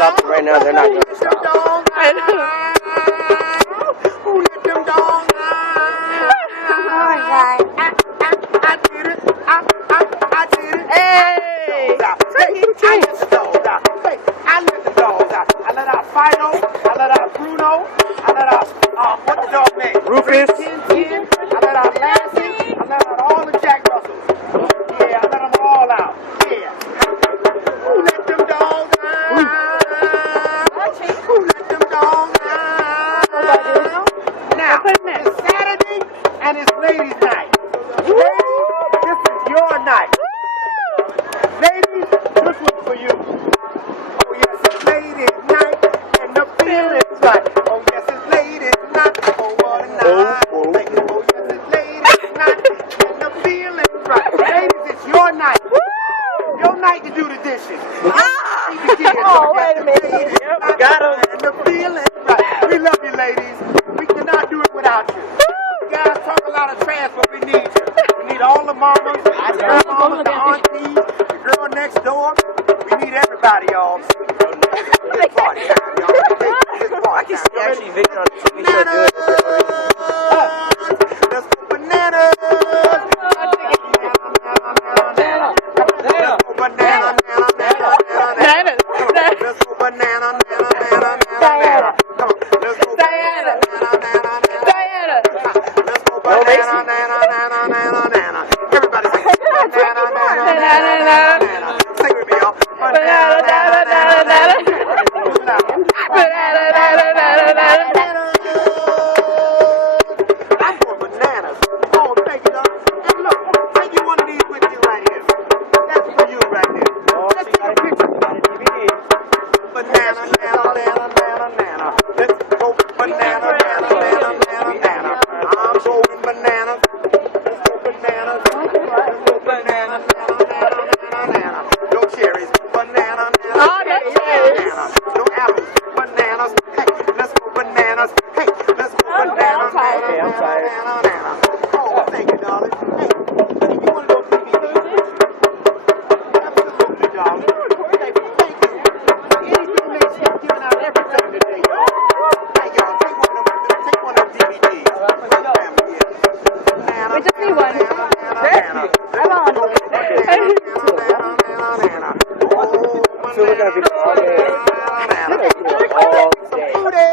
stop them right now, they're not going to stop. I know. Who let them dogs out? I did it. I did it. Hey! I let the dogs out. Hey, I let the dogs out. I let out Fido. I let out Bruno. I let out, what's the dog name? Rufus. Tin. I let out Lassie. I let out all the Jack Russells. Yeah, I let them all out. Yeah. Who let them dogs out? Who let them dogs out? Now, it's Saturday and it's ladies' night. Ladies, this is your night. Ladies, this one's for you. Oh yes, it's ladies' night and the feeling's right. Oh yes, it's ladies' night. Oh what a night. Oh yes, it's ladies' night and the feeling's right. Ladies, it's your night. Your night to do the dishes. Oh, wait a minute. Yep, got him. And the feeling's right. We love you, ladies. We cannot do it without you. You guys talk a lot of trash, but we need you. We need all the mamas, the grandmamas, the aunties, the girl next door. We need everybody, y'all. It's party time, y'all. It's party time. Actually, Victor on the TV show doing this. Let's go bananas. Let's go banana. Diana. Let's go banana. Diana. Come on, let's go Diana. Diana. Let's go banana. Everybody sing banana. Sing with me, y'all. I'm for bananas. Oh, thank you, darling. And look, take you one of these with you right here. That's for you right there. Let's take a picture. Banana. Let's go banana. I'm going bananas. Let's go bananas. Banana. No cherries. Banana. Oh, no cherries. No apples. Bananas. Hey, let's go bananas. Hey, let's go bananas. Okay, I'm tired. Oh, thank you, darling. Hey, if you want to go DVDs, absolutely, darling. Thank you. Anything makes you giving out everything today, y'all. Hey, y'all, take one of them DVDs. We just need one. So we're going to be all day. All day. Booty.